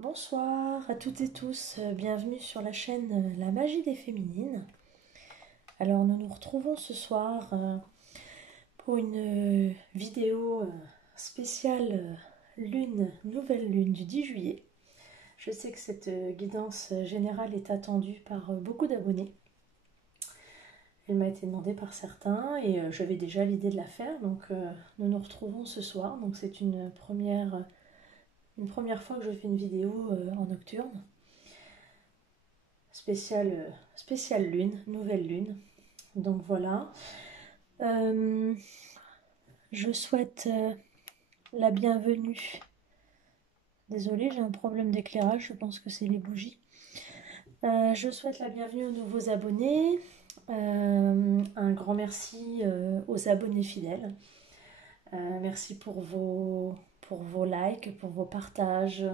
Bonsoir à toutes et tous, bienvenue sur la chaîne La Magie des Féminines. Alors nous nous retrouvons ce soir pour une vidéo spéciale lune, nouvelle lune du 10 juillet. Je sais que cette guidance générale est attendue par beaucoup d'abonnés. Elle m'a été demandée par certains et j'avais déjà l'idée de la faire, donc nous nous retrouvons ce soir. Donc c'est une première fois que je fais une vidéo en nocturne. Spéciale lune, nouvelle lune. Donc voilà. Je souhaite la bienvenue. Désolée, j'ai un problème d'éclairage, je pense que c'est les bougies. Je souhaite la bienvenue aux nouveaux abonnés. Un grand merci aux abonnés fidèles. Merci pour vos likes, pour vos partages,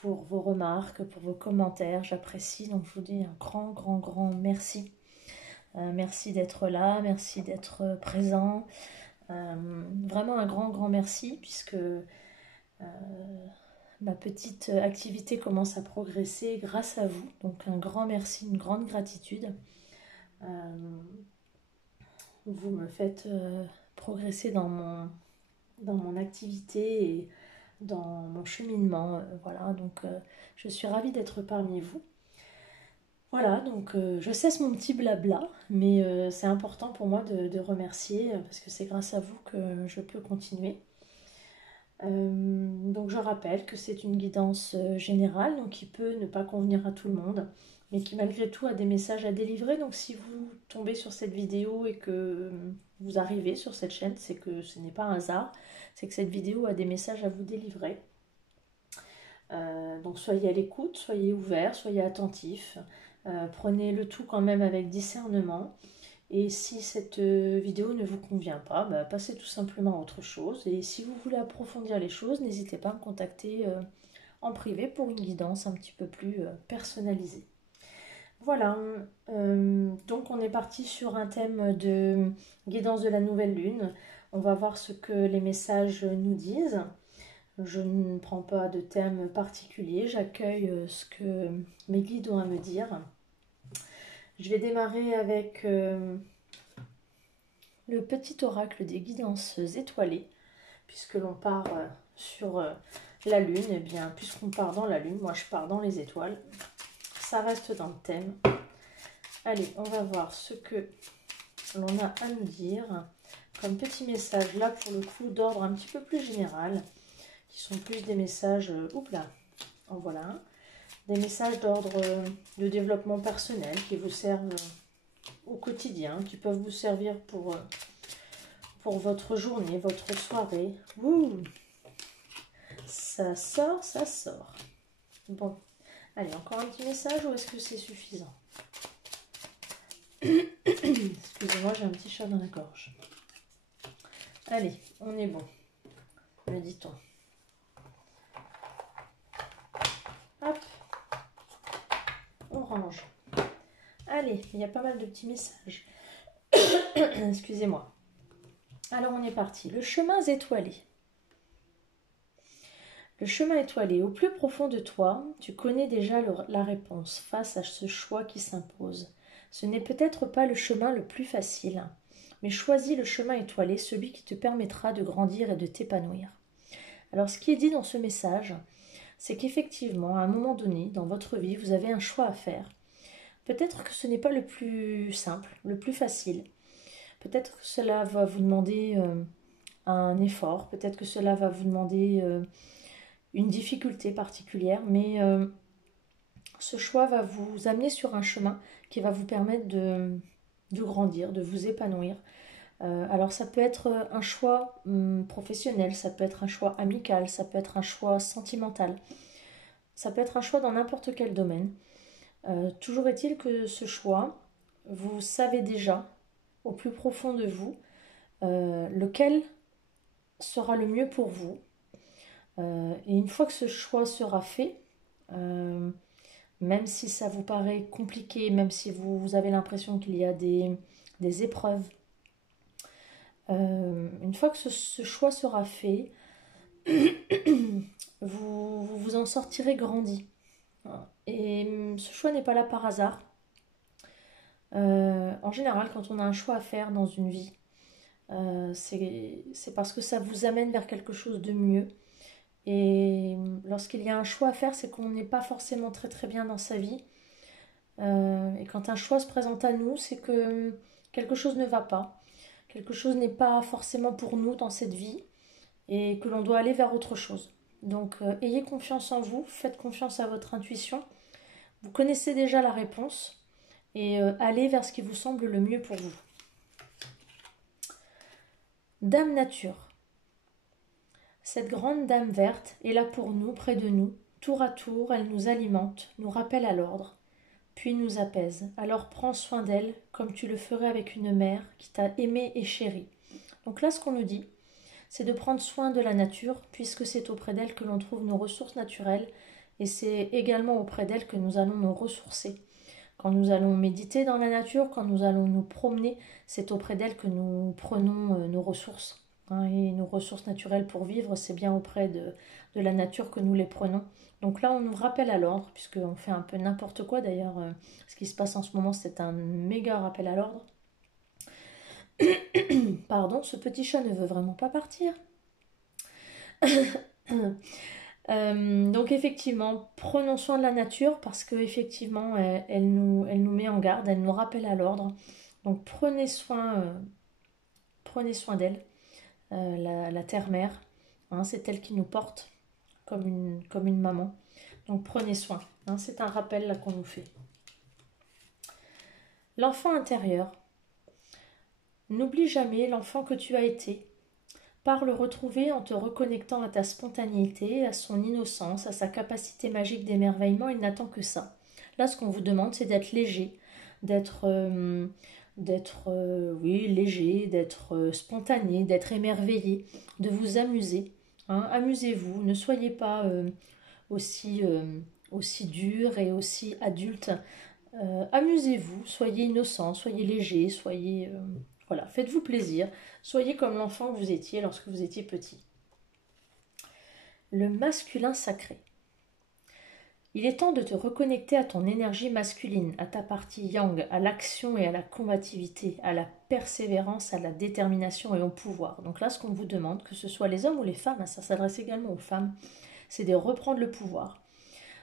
pour vos remarques, pour vos commentaires. J'apprécie, donc je vous dis un grand merci. Merci d'être là, merci d'être présent. Vraiment un grand merci puisque ma petite activité commence à progresser grâce à vous. Donc un grand merci, une grande gratitude. Vous me faites progresser dans mon activité et dans mon cheminement. Voilà, donc je suis ravie d'être parmi vous. Voilà, donc je cesse mon petit blabla, mais c'est important pour moi de remercier parce que c'est grâce à vous que je peux continuer. Donc je rappelle que c'est une guidance générale, donc qui peut ne pas convenir à tout le monde, mais qui malgré tout a des messages à délivrer. Donc si vous tombez sur cette vidéo et que vous arrivez sur cette chaîne, c'est que ce n'est pas un hasard, c'est que cette vidéo a des messages à vous délivrer. Donc soyez à l'écoute, soyez ouverts, soyez attentifs. Prenez le tout quand même avec discernement. Et si cette vidéo ne vous convient pas, passez tout simplement à autre chose. Et si vous voulez approfondir les choses, n'hésitez pas à me contacter en privé pour une guidance un petit peu plus personnalisée. Voilà, donc on est parti sur un thème de guidance de la nouvelle lune. On va voir ce que les messages nous disent. Je ne prends pas de thème particulier, j'accueille ce que mes guides ont à me dire. Je vais démarrer avec le petit oracle des guidances étoilées, puisque l'on part sur la lune. Et bien, puisqu'on part dans la lune, moi je pars dans les étoiles. Ça reste dans le thème. Allez, on va voir ce que l'on a à nous dire comme petit message là pour le coup d'ordre un petit peu plus général, qui sont plus des messages, en voilà un. Des messages d'ordre de développement personnel qui vous servent au quotidien, qui peuvent vous servir pour votre journée, votre soirée. Ouh, ça sort, ça sort. Bon, allez, encore un petit message ou est-ce que c'est suffisant? Excusez-moi, j'ai un petit chat dans la gorge. Allez, on est bon, me dit-on. Hop, on range. Allez, il y a pas mal de petits messages. Excusez-moi. Alors on est parti. Le chemin étoilé. Le chemin étoilé. Au plus profond de toi, tu connais déjà la réponse face à ce choix qui s'impose. Ce n'est peut-être pas le chemin le plus facile, mais choisis le chemin étoilé, celui qui te permettra de grandir et de t'épanouir. Alors ce qui est dit dans ce message, c'est qu'effectivement, à un moment donné, dans votre vie, vous avez un choix à faire. Peut-être que ce n'est pas le plus simple, le plus facile. Peut-être que cela va vous demander un effort, peut-être que cela va vous demander une difficulté particulière, mais ce choix va vous amener sur un chemin qui va vous permettre de grandir, de vous épanouir. Alors ça peut être un choix professionnel, ça peut être un choix amical, ça peut être un choix sentimental, ça peut être un choix dans n'importe quel domaine. Toujours est-il que ce choix, vous savez déjà au plus profond de vous lequel sera le mieux pour vous. Et une fois que ce choix sera fait, même si ça vous paraît compliqué, même si vous avez l'impression qu'il y a des épreuves, une fois que ce choix sera fait, vous vous en sortirez grandi. Et ce choix n'est pas là par hasard. En général, quand on a un choix à faire dans une vie, c'est parce que ça vous amène vers quelque chose de mieux. Et lorsqu'il y a un choix à faire, c'est qu'on n'est pas forcément très très bien dans sa vie. Et quand un choix se présente à nous, c'est que quelque chose ne va pas. Quelque chose n'est pas forcément pour nous dans cette vie et que l'on doit aller vers autre chose. Donc ayez confiance en vous, faites confiance à votre intuition. Vous connaissez déjà la réponse et allez vers ce qui vous semble le mieux pour vous. Dame Nature. Cette grande dame verte est là pour nous, près de nous. Tour à tour, elle nous alimente, nous rappelle à l'ordre, puis nous apaise. Alors prends soin d'elle comme tu le ferais avec une mère qui t'a aimé et chéri. Donc là, ce qu'on nous dit, c'est de prendre soin de la nature, puisque c'est auprès d'elle que l'on trouve nos ressources naturelles, et c'est également auprès d'elle que nous allons nous ressourcer. Quand nous allons méditer dans la nature, quand nous allons nous promener, c'est auprès d'elle que nous prenons nos ressources. Et nos ressources naturelles pour vivre, c'est bien auprès de la nature que nous les prenons. Donc là, on nous rappelle à l'ordre, puisqu'on fait un peu n'importe quoi. D'ailleurs, ce qui se passe en ce moment, c'est un méga rappel à l'ordre. Pardon, ce petit chat ne veut vraiment pas partir. Donc effectivement, prenons soin de la nature parce qu'effectivement, elle nous met en garde, elle nous rappelle à l'ordre. Donc prenez soin d'elle, la terre-mère. C'est elle qui nous porte comme une maman. Donc prenez soin. C'est un rappel là qu'on nous fait. L'enfant intérieur. N'oublie jamais l'enfant que tu as été. Pars le retrouver en te reconnectant à ta spontanéité, à son innocence, à sa capacité magique d'émerveillement. Il n'attend que ça. Là, ce qu'on vous demande, c'est d'être léger, d'être léger, d'être spontané, d'être émerveillé, de vous amuser. Amusez-vous, ne soyez pas aussi dur et aussi adulte. Amusez-vous, soyez innocent, soyez léger, soyez... voilà, faites-vous plaisir. Soyez comme l'enfant que vous étiez lorsque vous étiez petit. Le masculin sacré. Il est temps de te reconnecter à ton énergie masculine, à ta partie yang, à l'action et à la combativité, à la persévérance, à la détermination et au pouvoir. Donc là, ce qu'on vous demande, que ce soit les hommes ou les femmes, ça s'adresse également aux femmes, c'est de reprendre le pouvoir.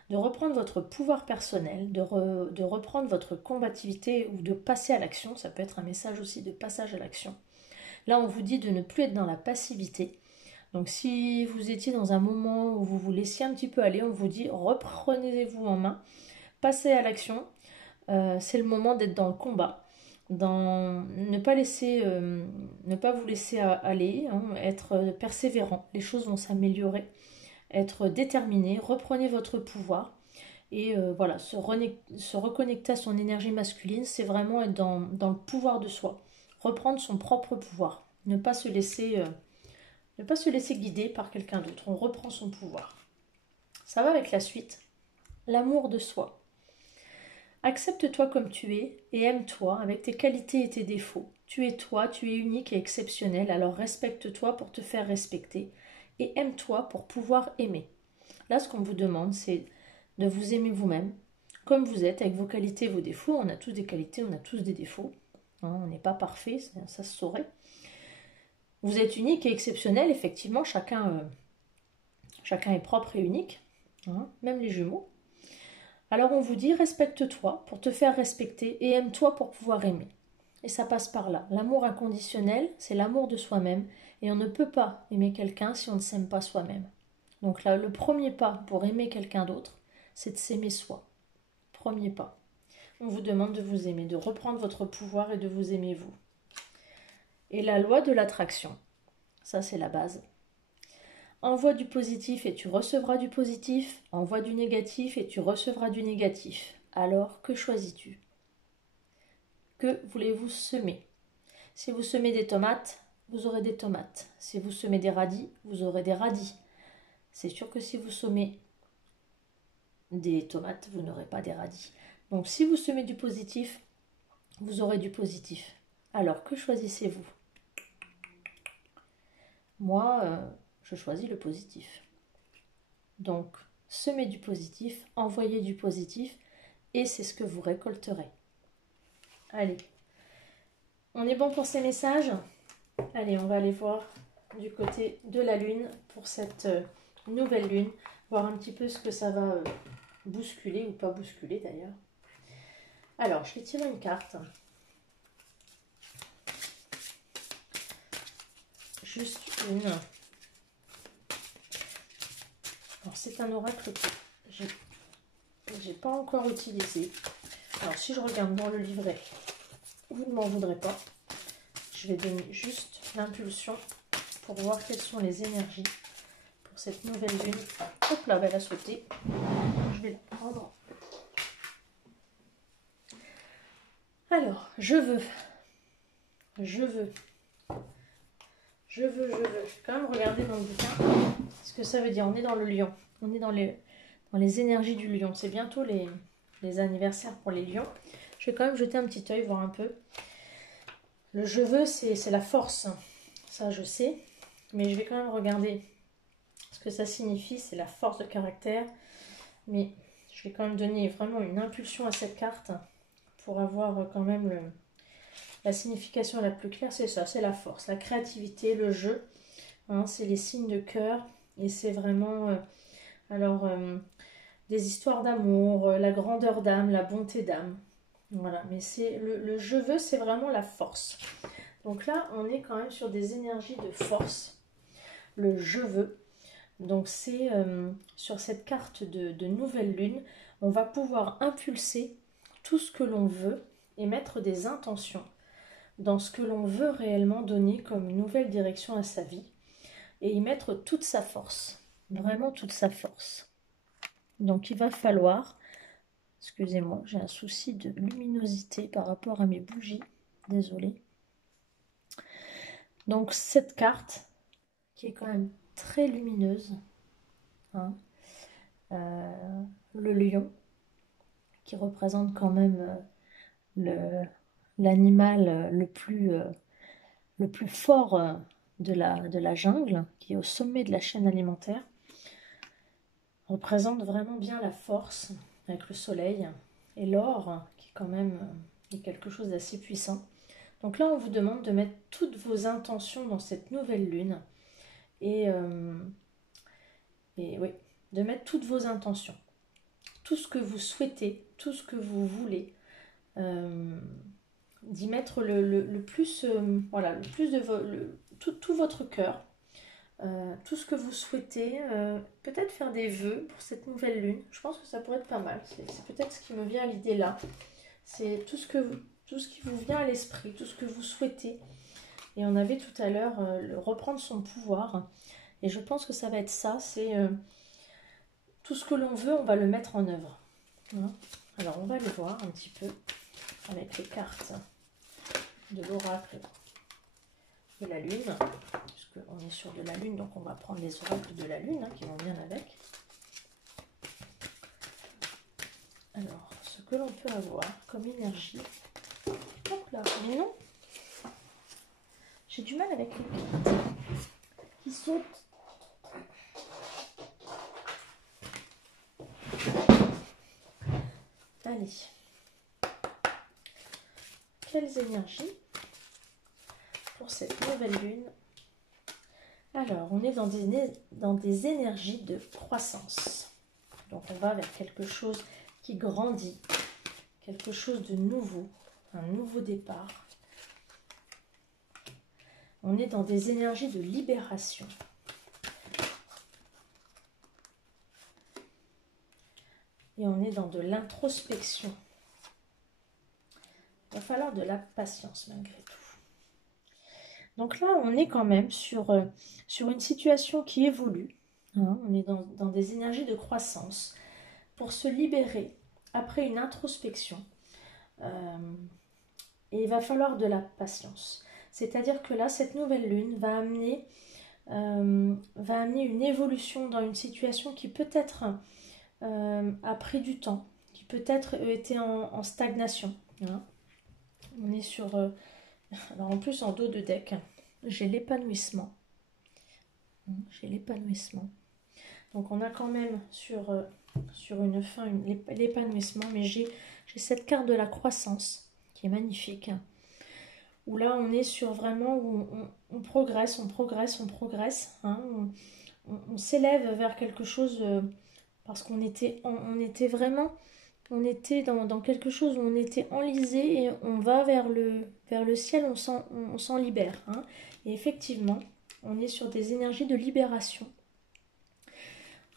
De reprendre votre pouvoir personnel, de reprendre votre combativité ou de passer à l'action. Ça peut être un message aussi de passage à l'action. Là, on vous dit de ne plus être dans la passivité. Donc si vous étiez dans un moment où vous vous laissiez un petit peu aller, on vous dit reprenez-vous en main, passez à l'action. C'est le moment d'être dans le combat, ne pas vous laisser aller, être persévérant. Les choses vont s'améliorer. Être déterminé, reprenez votre pouvoir et voilà, se reconnecter à son énergie masculine, c'est vraiment être dans le pouvoir de soi, reprendre son propre pouvoir, ne pas se laisser guider par quelqu'un d'autre, on reprend son pouvoir. Ça va avec la suite, l'amour de soi. Accepte-toi comme tu es et aime-toi avec tes qualités et tes défauts. Tu es toi, tu es unique et exceptionnel, alors respecte-toi pour te faire respecter et aime-toi pour pouvoir aimer. Là, ce qu'on vous demande, c'est de vous aimer vous-même, comme vous êtes, avec vos qualités et vos défauts. On a tous des qualités, on a tous des défauts. On n'est pas parfait, ça se saurait. Vous êtes unique et exceptionnel, effectivement, chacun est propre et unique, même les jumeaux. Alors on vous dit, respecte-toi pour te faire respecter et aime-toi pour pouvoir aimer. Et ça passe par là. L'amour inconditionnel, c'est l'amour de soi-même. Et on ne peut pas aimer quelqu'un si on ne s'aime pas soi-même. Donc là, le premier pas pour aimer quelqu'un d'autre, c'est de s'aimer soi. Premier pas. On vous demande de vous aimer, de reprendre votre pouvoir et de vous aimer vous. Et la loi de l'attraction, ça c'est la base. Envoie du positif et tu recevras du positif. Envoie du négatif et tu recevras du négatif. Alors, que choisis-tu ? Que voulez-vous semer ? Si vous semez des tomates, vous aurez des tomates. Si vous semez des radis, vous aurez des radis. C'est sûr que si vous semez des tomates, vous n'aurez pas des radis. Donc si vous semez du positif, vous aurez du positif. Alors, que choisissez-vous ? Moi, je choisis le positif. Donc, semez du positif, envoyez du positif, et c'est ce que vous récolterez. Allez, on est bon pour ces messages? Allez, on va aller voir du côté de la Lune pour cette nouvelle Lune, voir un petit peu ce que ça va bousculer ou pas bousculer d'ailleurs. Alors, je vais tirer une carte. Juste une. Alors, c'est un oracle que j'ai pas encore utilisé. Alors, si je regarde dans le livret, vous ne m'en voudrez pas. Je vais donner juste l'impulsion pour voir quelles sont les énergies pour cette nouvelle lune. Hop là, elle a sauté. Je vais la prendre. Alors, je veux. Je veux. Je veux. Je vais quand même regarder dans le bouquin ce que ça veut dire. On est dans le lion. On est dans les énergies du lion. C'est bientôt les anniversaires pour les lions. Je vais quand même jeter un petit œil, voir un peu. Le je veux, c'est la force. Ça, je sais. Mais je vais quand même regarder ce que ça signifie. C'est la force de caractère. Mais je vais quand même donner vraiment une impulsion à cette carte pour avoir quand même la signification la plus claire. C'est ça, c'est la force, la créativité, le jeu. Hein, c'est les signes de cœur. Et c'est vraiment... des histoires d'amour, la grandeur d'âme, la bonté d'âme. Voilà, mais c'est le je veux, c'est vraiment la force. Donc là, on est quand même sur des énergies de force. Le je veux. Donc c'est sur cette carte de nouvelle lune, on va pouvoir impulser tout ce que l'on veut et mettre des intentions dans ce que l'on veut réellement donner comme une nouvelle direction à sa vie et y mettre toute sa force, vraiment toute sa force. Donc il va falloir, excusez-moi, j'ai un souci de luminosité par rapport à mes bougies, désolée. Donc cette carte qui est quand même très lumineuse, hein, le lion, qui représente quand même l'animal le plus fort de la jungle, qui est au sommet de la chaîne alimentaire, représente vraiment bien la force avec le soleil et l'or, qui quand même est quelque chose d'assez puissant. Donc là, on vous demande de mettre toutes vos intentions dans cette nouvelle lune et oui, de mettre toutes vos intentions. Tout ce que vous souhaitez, tout ce que vous voulez, d'y mettre le plus, voilà, le plus de tout votre cœur, tout ce que vous souhaitez, peut-être faire des vœux pour cette nouvelle lune. Je pense que ça pourrait être pas mal. C'est peut-être ce qui me vient à l'idée là. C'est tout ce qui vous vient à l'esprit, tout ce que vous souhaitez. Et on avait tout à l'heure reprendre son pouvoir. Et je pense que ça va être ça. C'est tout ce que l'on veut, on va le mettre en œuvre. Voilà. Alors on va aller voir un petit peu avec les cartes de l'oracle de la lune, puisqu'on est sur de la lune, donc on va prendre les oracles de la lune qui vont bien avec. Alors, ce que l'on peut avoir comme énergie. Hop là, mais non, j'ai du mal avec les cartes qui sautent. Allez. Quelles énergies pour cette nouvelle lune? Alors, on est dans des énergies de croissance. Donc, on va vers quelque chose qui grandit, quelque chose de nouveau, un nouveau départ. On est dans des énergies de libération. Et on est dans de l'introspection. Il va falloir de la patience malgré tout. Donc là, on est quand même sur une situation qui évolue. Hein, on est dans des énergies de croissance pour se libérer après une introspection. Et il va falloir de la patience. C'est-à-dire que là, cette nouvelle lune va amener une évolution dans une situation qui peut-être a pris du temps, qui peut-être était en stagnation. Hein. On est sur... alors en plus, en dos de deck, j'ai l'épanouissement. J'ai l'épanouissement. Donc on a quand même sur une fin l'épanouissement, mais j'ai cette carte de la croissance qui est magnifique. Où là on est sur vraiment où on progresse, on progresse, on progresse. Hein, on s'élève vers quelque chose parce qu'on était, on était vraiment, on était dans quelque chose où on était enlisé et on va vers le ciel, on s'en libère. Hein. Et effectivement, on est sur des énergies de libération.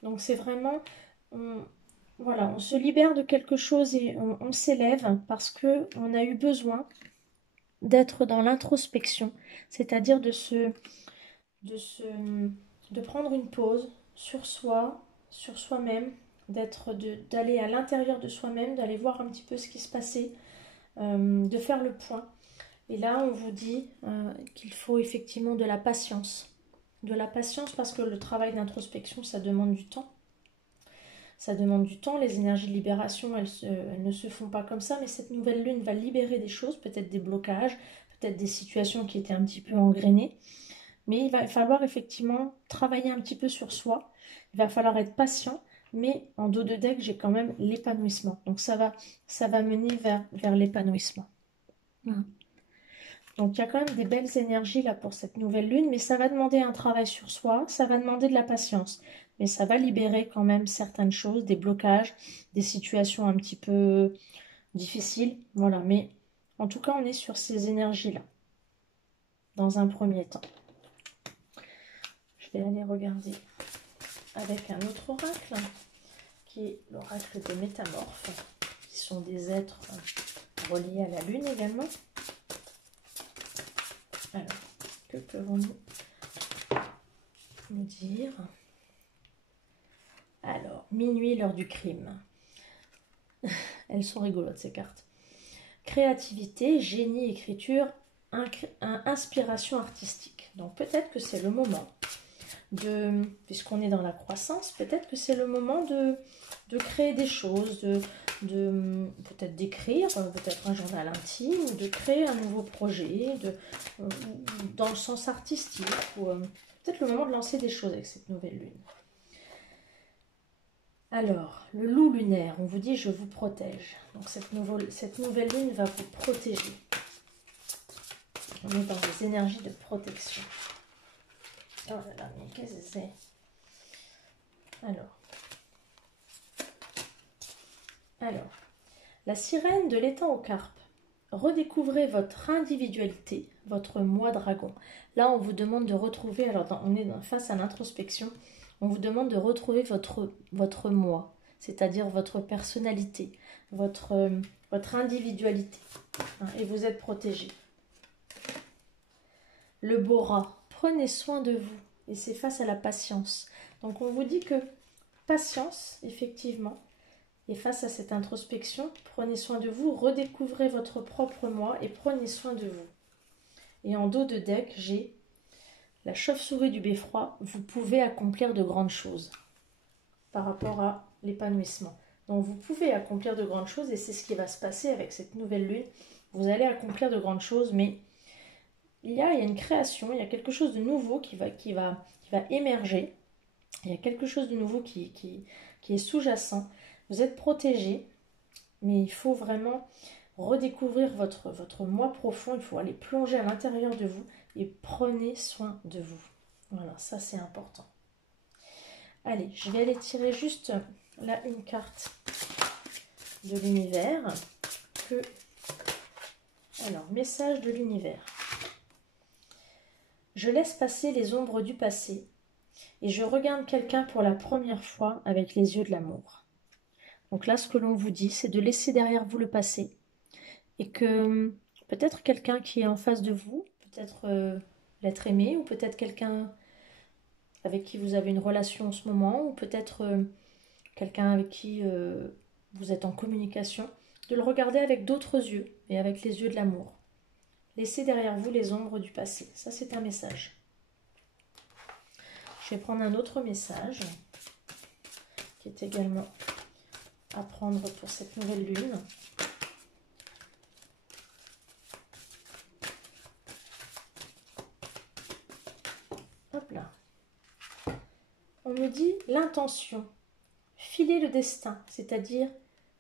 Donc c'est vraiment, voilà, on se libère de quelque chose et on s'élève parce qu'on a eu besoin d'être dans l'introspection, c'est-à-dire de prendre une pause sur soi, sur soi-même, d'aller à l'intérieur de soi-même, d'aller voir un petit peu ce qui se passait, de faire le point. Et là, on vous dit qu'il faut effectivement de la patience. De la patience parce que le travail d'introspection, ça demande du temps. Ça demande du temps, les énergies de libération, elles ne se font pas comme ça, mais cette nouvelle lune va libérer des choses, peut-être des blocages, peut-être des situations qui étaient un petit peu engrenées. Mais il va falloir effectivement travailler un petit peu sur soi. Il va falloir être patient, mais en dos de deck, j'ai quand même l'épanouissement. Donc ça va mener vers l'épanouissement. Voilà. Donc il y a quand même des belles énergies là pour cette nouvelle lune, mais ça va demander un travail sur soi, ça va demander de la patience. Mais ça va libérer quand même certaines choses, des blocages, des situations un petit peu difficiles. Voilà, mais en tout cas, on est sur ces énergies-là, dans un premier temps. Je vais aller regarder avec un autre oracle, qui est l'oracle des métamorphes, qui sont des êtres reliés à la lune également. Alors, que pouvons-nous nous dire? Alors, minuit, l'heure du crime. Elles sont rigolotes ces cartes. Créativité, génie, écriture, inspiration artistique. Donc peut-être que c'est le moment puisqu'on est dans la croissance, peut-être que c'est le moment de créer des choses, peut-être d'écrire, peut-être un journal intime, ou de créer un nouveau projet, dans le sens artistique, ou peut-être le moment de lancer des choses avec cette nouvelle lune. Alors, le loup lunaire, on vous dit je vous protège. Donc cette nouvelle lune va vous protéger. On est dans des énergies de protection. Oh là là, mais qu'est-ce que c'est? Alors, la sirène de l'étang aux carpes. Redécouvrez votre individualité, votre moi dragon. Là, on vous demande de retrouver, alors on est face à l'introspection, on vous demande de retrouver votre moi, c'est-à-dire votre personnalité, votre individualité. Hein, et vous êtes protégé. Le beau rat, prenez soin de vous. Et c'est face à la patience. Donc on vous dit que patience, effectivement, et face à cette introspection, prenez soin de vous, redécouvrez votre propre moi et prenez soin de vous. Et en dos de deck, j'ai la chauve-souris du beffroi. Vous pouvez accomplir de grandes choses par rapport à l'épanouissement. Donc vous pouvez accomplir de grandes choses et c'est ce qui va se passer avec cette nouvelle lune. Vous allez accomplir de grandes choses, mais il y a une création, il y a quelque chose de nouveau qui va émerger. Il y a quelque chose de nouveau qui est sous-jacent. Vous êtes protégé, mais il faut vraiment redécouvrir votre moi profond. Il faut aller plonger à l'intérieur de vous et prenez soin de vous. Voilà, ça c'est important. Allez, je vais aller tirer juste là une carte de l'univers. Alors, message de l'univers. Je laisse passer les ombres du passé et je regarde quelqu'un pour la première fois avec les yeux de l'amour. Donc là, ce que l'on vous dit, c'est de laisser derrière vous le passé et que peut-être quelqu'un qui est en face de vous, peut-être l'être aimé ou peut-être quelqu'un avec qui vous avez une relation en ce moment ou peut-être quelqu'un avec qui vous êtes en communication, de le regarder avec d'autres yeux et avec les yeux de l'amour. Laissez derrière vous les ombres du passé. Ça, c'est un message. Je vais prendre un autre message qui est également à prendre pour cette nouvelle lune. Hop là. On me dit l'intention. Filez le destin, c'est-à-dire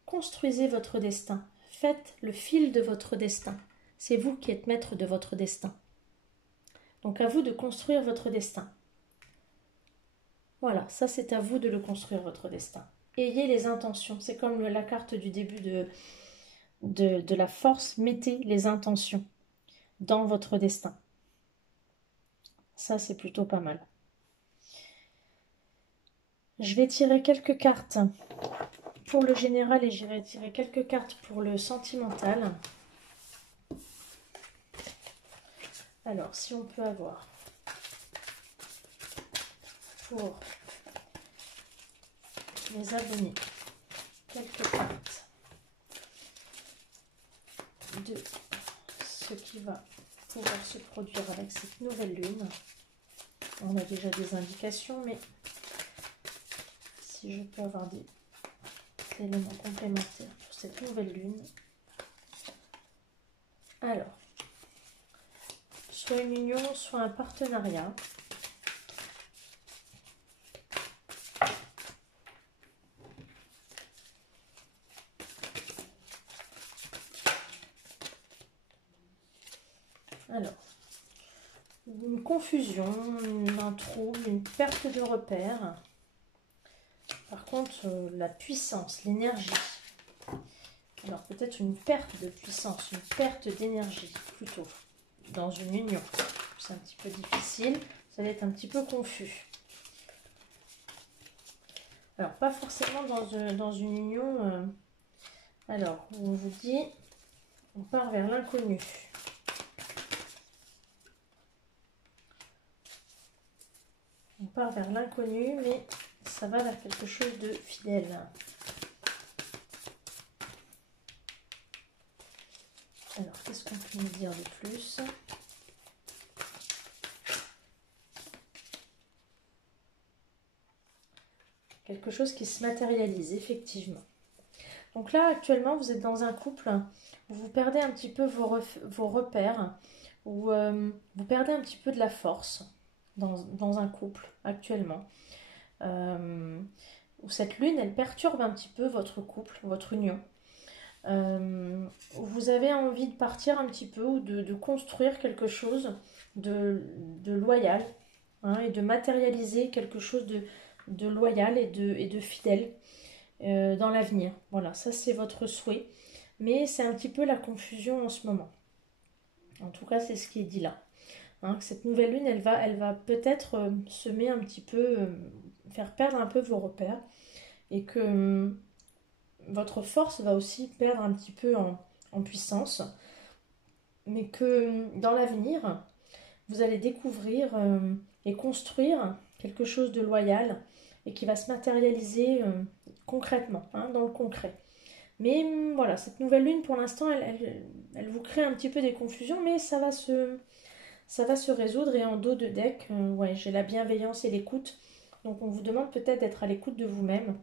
construisez votre destin. Faites le fil de votre destin. C'est vous qui êtes maître de votre destin. Donc à vous de construire votre destin. Voilà, ça c'est à vous de le construire, votre destin. Ayez les intentions. C'est comme la carte du début de la force. Mettez les intentions dans votre destin. Ça, c'est plutôt pas mal. Je vais tirer quelques cartes pour le général et j'irai tirer quelques cartes pour le sentimental. Alors, si on peut avoir pour les abonnés quelques cartes de ce qui va pouvoir se produire avec cette nouvelle lune. On a déjà des indications, mais si je peux avoir des éléments complémentaires pour cette nouvelle lune. Alors, soit une union, soit un partenariat. Alors, une confusion, un trouble, une perte de repère. Par contre, la puissance, l'énergie. Alors, peut-être une perte de puissance, une perte d'énergie, plutôt, dans une union. C'est un petit peu difficile, ça va être un petit peu confus. Alors, pas forcément dans une union. Alors, on vous dit, on part vers l'inconnu. On part vers l'inconnu, mais ça va vers quelque chose de fidèle. Alors, qu'est-ce qu'on peut nous dire de plus? Quelque chose qui se matérialise, effectivement. Donc là, actuellement, vous êtes dans un couple où vous perdez un petit peu vos repères, où vous perdez un petit peu de la force dans un couple, actuellement. Où cette lune, elle perturbe un petit peu votre couple, votre union. Vous avez envie de partir un petit peu ou de construire quelque chose de loyal, hein, et de matérialiser quelque chose de loyal et de fidèle dans l'avenir. Voilà, ça c'est votre souhait, mais c'est un petit peu la confusion en ce moment. En tout cas, c'est ce qui est dit là. Hein, que cette nouvelle lune, elle va peut-être semer un petit peu, faire perdre un peu vos repères, et que votre force va aussi perdre un petit peu en puissance, mais que dans l'avenir, vous allez découvrir et construire quelque chose de loyal et qui va se matérialiser concrètement, hein, dans le concret. Mais voilà, cette nouvelle lune, pour l'instant, elle vous crée un petit peu des confusions, mais ça va se résoudre. Et en dos de deck, ouais, j'ai la bienveillance et l'écoute. Donc on vous demande peut-être d'être à l'écoute de vous-même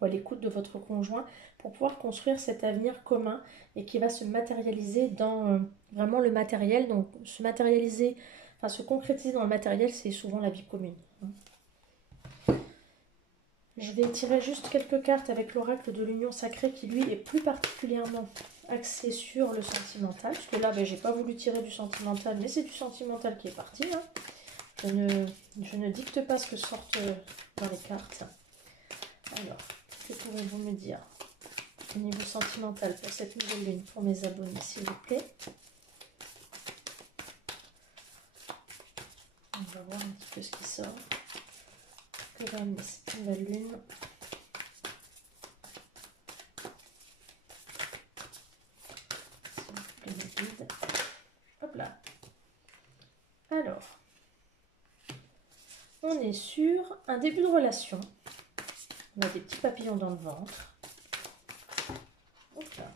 ou à l'écoute de votre conjoint pour pouvoir construire cet avenir commun et qui va se matérialiser dans vraiment le matériel. Donc se matérialiser, enfin se concrétiser dans le matériel, c'est souvent la vie commune. Je vais tirer juste quelques cartes avec l'oracle de l'union sacrée qui lui est plus particulièrement axé sur le sentimental. Parce que là, ben, j'ai pas voulu tirer du sentimental, mais c'est du sentimental qui est parti. Hein. Je ne dicte pas ce que sortent dans les cartes. Alors, que pouvez-vous me dire au niveau sentimental pour cette nouvelle lune, pour mes abonnés, s'il vous plaît? On va voir un petit peu ce qui sort. Que va amener cette nouvelle lune? S'il vous plaît, le guide. Hop là. Alors, on est sur un début de relation. On a des petits papillons dans le ventre. Hop là.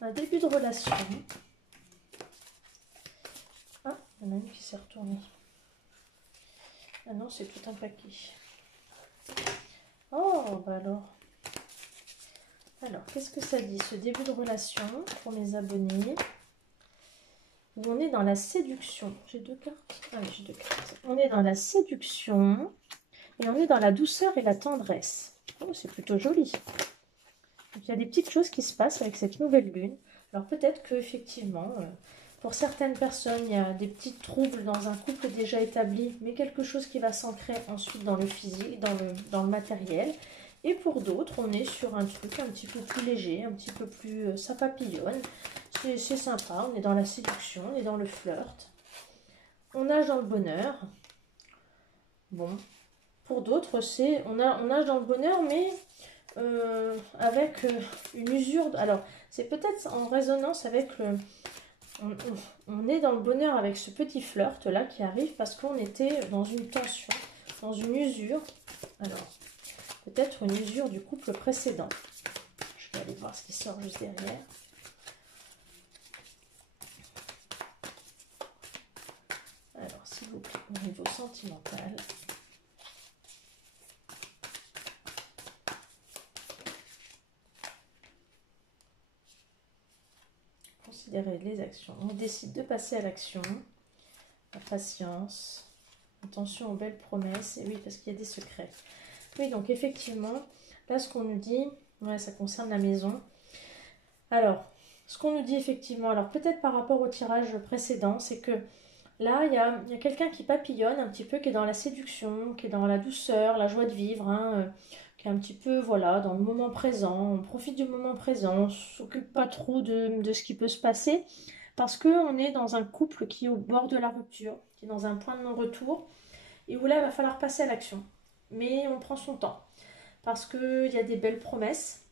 Un début de relation. Ah, il y en a une qui s'est retournée. Ah non, c'est tout un paquet. Oh, bah alors. Alors, qu'est-ce que ça dit, ce début de relation pour mes abonnés? où on est dans la séduction. J'ai 2 cartes. Ah oui, j'ai 2 cartes. On est dans la séduction et on est dans la douceur et la tendresse. Oh, c'est plutôt joli. Donc, il y a des petites choses qui se passent avec cette nouvelle lune. Alors peut-être qu'effectivement, pour certaines personnes, il y a des petits troubles dans un couple déjà établi, mais quelque chose qui va s'ancrer ensuite dans le physique, dans le matériel. Et pour d'autres, on est sur un truc un petit peu plus léger, un petit peu plus... ça papillonne. C'est sympa, on est dans la séduction, on est dans le flirt. On nage dans le bonheur. Bon, pour d'autres, c'est... On nage dans le bonheur, mais... avec une usure. Alors, c'est peut-être en résonance avec le... On est dans le bonheur avec ce petit flirt là qui arrive parce qu'on était dans une tension, dans une usure. Alors, peut-être une usure du couple précédent. Je vais aller voir ce qui sort juste derrière. Alors, s'il vous plaît, au niveau sentimental. Considérer les actions. On décide de passer à l'action. La patience. Attention aux belles promesses. Et oui, parce qu'il y a des secrets. Oui, donc effectivement, là, ce qu'on nous dit, ouais, ça concerne la maison. Alors, ce qu'on nous dit effectivement, alors peut-être par rapport au tirage précédent, c'est que là, il y a quelqu'un qui papillonne un petit peu, qui est dans la séduction, qui est dans la douceur, la joie de vivre, hein, qui est un petit peu, voilà, dans le moment présent. On profite du moment présent, on ne s'occupe pas trop de ce qui peut se passer, parce qu'on est dans un couple qui est au bord de la rupture, qui est dans un point de non-retour, et où là, il va falloir passer à l'action. Mais on prend son temps, parce qu'il y a des belles promesses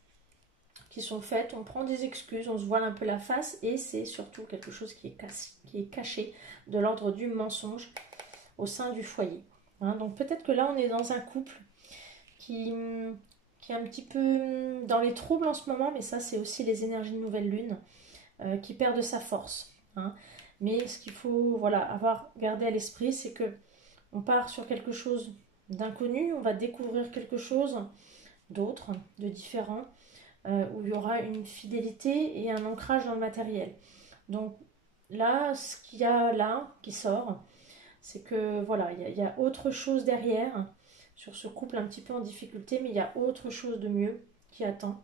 qui sont faites, on prend des excuses, on se voile un peu la face, et c'est surtout quelque chose qui est caché, de l'ordre du mensonge au sein du foyer. Hein, donc peut-être que là, on est dans un couple qui est un petit peu dans les troubles en ce moment, mais ça, c'est aussi les énergies de nouvelle lune qui perdent sa force. Hein. Mais ce qu'il faut avoir gardé à l'esprit, c'est que on part sur quelque chose d'inconnu, on va découvrir quelque chose d'autre, de différent, où il y aura une fidélité et un ancrage dans le matériel. Donc là, ce qu'il y a là, qui sort, c'est que voilà, il y a autre chose derrière, sur ce couple un petit peu en difficulté, mais il y a autre chose de mieux qui attend.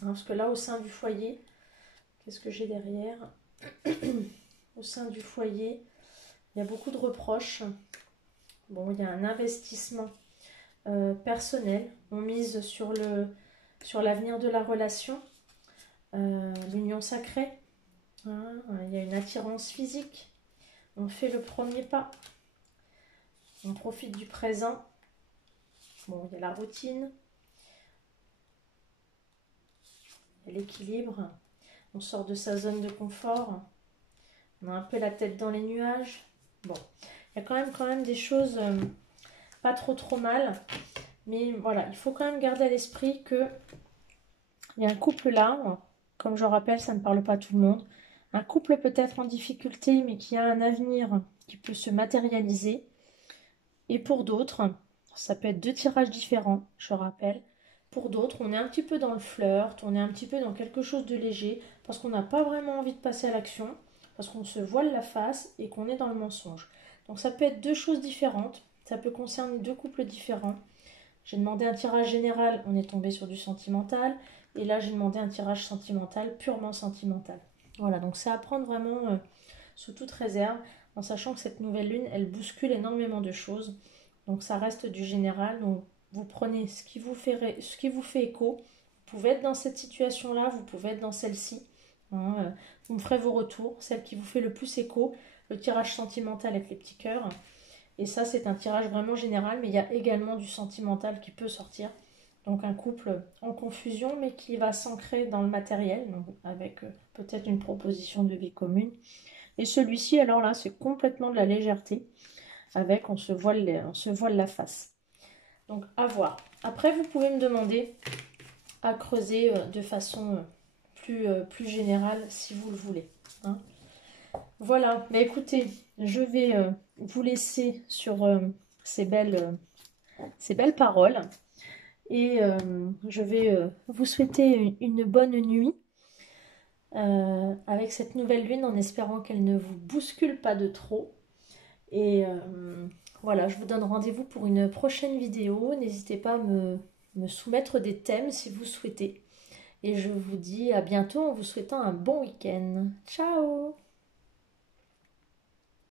Hein, parce que là, au sein du foyer, qu'est-ce que j'ai derrière? Au sein du foyer, il y a beaucoup de reproches. Bon, il y a un investissement personnel. On mise sur l'avenir de la relation, l'union sacrée. Hein, il y a une attirance physique. On fait le premier pas. On profite du présent. Bon, il y a la routine. Il y a l'équilibre. On sort de sa zone de confort. On a un peu la tête dans les nuages. Bon, il y a quand même des choses pas trop mal. Mais voilà, il faut quand même garder à l'esprit que il y a un couple là. Comme je rappelle, ça ne parle pas à tout le monde. Un couple peut être en difficulté, mais qui a un avenir qui peut se matérialiser. Et pour d'autres, ça peut être 2 tirages différents, je rappelle. Pour d'autres, on est un petit peu dans le flirt, on est un petit peu dans quelque chose de léger, parce qu'on n'a pas vraiment envie de passer à l'action, parce qu'on se voile la face et qu'on est dans le mensonge. Donc ça peut être 2 choses différentes, ça peut concerner 2 couples différents. J'ai demandé un tirage général, on est tombé sur du sentimental, et là j'ai demandé un tirage sentimental, purement sentimental. Voilà, donc c'est à prendre vraiment sous toute réserve, en sachant que cette nouvelle lune, elle bouscule énormément de choses. Donc ça reste du général, donc vous prenez ce qui vous fait écho. Vous pouvez être dans cette situation-là, vous pouvez être dans celle-ci. Hein, vous me ferez vos retours, celle qui vous fait le plus écho, le tirage sentimental avec les petits cœurs. Et ça, c'est un tirage vraiment général, mais il y a également du sentimental qui peut sortir. Donc un couple en confusion, mais qui va s'ancrer dans le matériel, donc avec peut-être une proposition de vie commune. Et celui-ci, alors là, c'est complètement de la légèreté, avec on se voile la face. Donc à voir. Après, vous pouvez me demander à creuser de façon plus générale si vous le voulez. Hein. Voilà, mais écoutez, je vais vous laisser sur ces belles paroles. Et je vais vous souhaiter une bonne nuit. avec cette nouvelle lune, en espérant qu'elle ne vous bouscule pas de trop. Et voilà, je vous donne rendez-vous pour une prochaine vidéo. N'hésitez pas à me soumettre des thèmes si vous souhaitez. Et je vous dis à bientôt en vous souhaitant un bon week-end. Ciao!